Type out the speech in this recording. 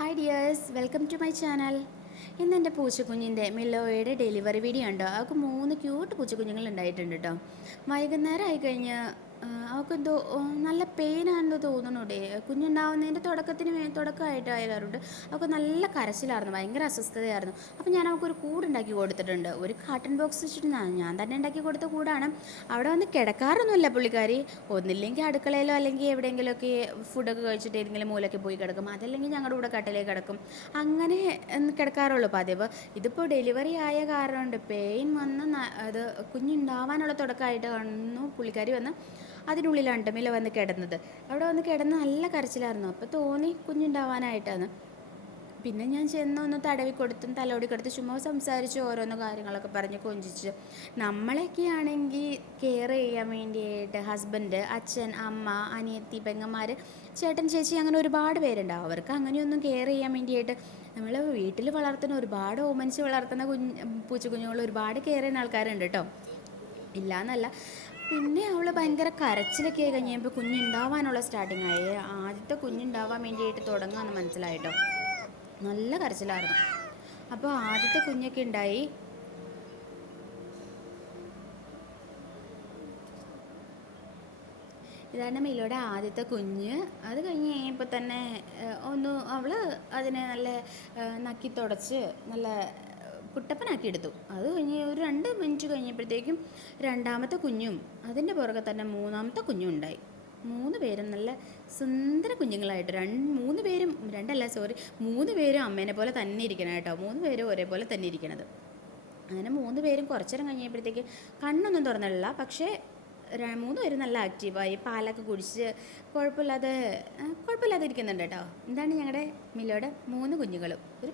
Hi dears, welcome to my channel. ഇന്ന് എൻ്റെ പൂച്ചക്കുഞ്ഞിൻ്റെ മില്ലോയുടെ delivery video ഉണ്ട്. അവൾക്ക് 3 ക്യൂട്ട് പൂച്ചക്കുഞ്ഞുങ്ങൾ ഉണ്ടായിട്ടുണ്ട് കേട്ടോ. വൈകുന്നേരം ആയിക്കഴിഞ്ഞ് അവൾക്കെന്തോ നല്ല പെയിനാണെന്ന് തോന്നണുണ്ടേ. കുഞ്ഞുണ്ടാവുന്നതിൻ്റെ തുടക്കമായിട്ടായാലുണ്ട് അവൾക്ക് നല്ല കരച്ചിലായിരുന്നു, ഭയങ്കര അസ്വസ്ഥതയായിരുന്നു. അപ്പോൾ ഞാൻ അവൾക്കൊരു കൂടുണ്ടാക്കി കൊടുത്തിട്ടുണ്ട്. ഒരു കാർട്ടൺ ബോക്സ് വെച്ചിട്ട് ഞാൻ തന്നെ ഉണ്ടാക്കി കൊടുത്ത കൂടാണ്. അവിടെ വന്ന് കിടക്കാറൊന്നുമില്ല പുള്ളിക്കാരി. ഒന്നില്ലെങ്കിൽ അടുക്കളയിലോ അല്ലെങ്കിൽ എവിടെയെങ്കിലുമൊക്കെ ഫുഡൊക്കെ കഴിച്ചിട്ട് ഏതെങ്കിലും മൂലയ്ക്ക് പോയി കിടക്കും, അതല്ലെങ്കിൽ ഞങ്ങളുടെ കൂടെ കട്ടിലേക്ക് കിടക്കും. അങ്ങനെ കിടക്കാറുള്ളൂ പതിവ്. ഇതിപ്പോൾ ഡെലിവറി ആയ കാരണം കൊണ്ട് പെയിൻ വന്ന് അത് കുഞ്ഞുണ്ടാവാനുള്ള തുടക്കമായിട്ട് കാണുന്നു. പുള്ളിക്കാരി വന്ന് അതിനുള്ളിലാണ് മില വന്ന് കിടന്നത്. അവിടെ വന്ന് കിടന്ന് നല്ല കരച്ചിലായിരുന്നു. അപ്പോൾ തോന്നി കുഞ്ഞുണ്ടാവാനായിട്ടാണ്. പിന്നെ ഞാൻ ചെന്ന് ഒന്ന് തടവി കൊടുത്തും തലോടി കൊടുത്ത് ചുമ്മാ സംസാരിച്ച് ഓരോന്ന് കാര്യങ്ങളൊക്കെ പറഞ്ഞ് കൊഞ്ചിച്ച്. നമ്മളൊക്കെ ആണെങ്കിൽ കെയർ ചെയ്യാൻ വേണ്ടിയിട്ട് ഹസ്ബൻഡ്, അച്ഛൻ, അമ്മ, അനിയത്തി, പെങ്ങന്മാർ, ചേട്ടൻ, ചേച്ചി, അങ്ങനെ ഒരുപാട് പേരുണ്ടാവും. അവർക്ക് അങ്ങനെയൊന്നും കെയർ ചെയ്യാൻ വേണ്ടിയിട്ട് നമ്മൾ വീട്ടിൽ വളർത്തുന്ന ഒരുപാട് ഓമനിച്ച് വളർത്തുന്ന പൂച്ചക്കുഞ്ഞുങ്ങൾ ഒരുപാട് കെയർ ചെയ്യുന്ന ആൾക്കാരുണ്ട് കേട്ടോ, ഇല്ല എന്നല്ല. പിന്നെ അവൾ ഭയങ്കര കരച്ചിലൊക്കെ ആയി കഴിഞ്ഞപ്പോൾ കുഞ്ഞുണ്ടാവാനുള്ള സ്റ്റാർട്ടിങ് ആയി. ആദ്യത്തെ കുഞ്ഞുണ്ടാവാൻ വേണ്ടിയിട്ട് തുടങ്ങുകയെന്ന് മനസ്സിലായിട്ടോ. നല്ല കരച്ചിലായിരുന്നു. അപ്പോൾ ആദ്യത്തെ കുഞ്ഞൊക്കെ ഉണ്ടായി. ഇതാണ് മിലോയുടെ ആദ്യത്തെ കുഞ്ഞ്. അത് കഴിഞ്ഞ് കഴിയുമ്പോൾ തന്നെ അവൾ അതിനെ നല്ല നക്കി തുടച്ച് നല്ല കുട്ടപ്പനാക്കി എടുത്തു. അത് കഴിഞ്ഞ് ഒരു 2 മിനിറ്റ് കഴിഞ്ഞപ്പോഴത്തേക്കും രണ്ടാമത്തെ കുഞ്ഞും അതിൻ്റെ പുറകെ തന്നെ മൂന്നാമത്തെ കുഞ്ഞും ഉണ്ടായി. 3 പേരും നല്ല സുന്ദര കുഞ്ഞുങ്ങളായിട്ട് 3 പേരും 3 പേരും അമ്മേനെ പോലെ തന്നെ ഇരിക്കണം കേട്ടോ. 3 പേരും ഒരേപോലെ തന്നെ ഇരിക്കണത്. അങ്ങനെ 3 പേരും കുറച്ചു നേരം കഴിഞ്ഞപ്പോഴത്തേക്ക് കണ്ണൊന്നും തുറന്നില്ല. പക്ഷേ 3 പേരും നല്ല ആക്റ്റീവായി, പാലൊക്കെ കുടിച്ച് കുഴപ്പമില്ലാതെ ഇരിക്കുന്നുണ്ട് കേട്ടോ. ഇതാണ് ഞങ്ങളുടെ മിലോയുടെ 3 കുഞ്ഞുങ്ങളും. ഒരു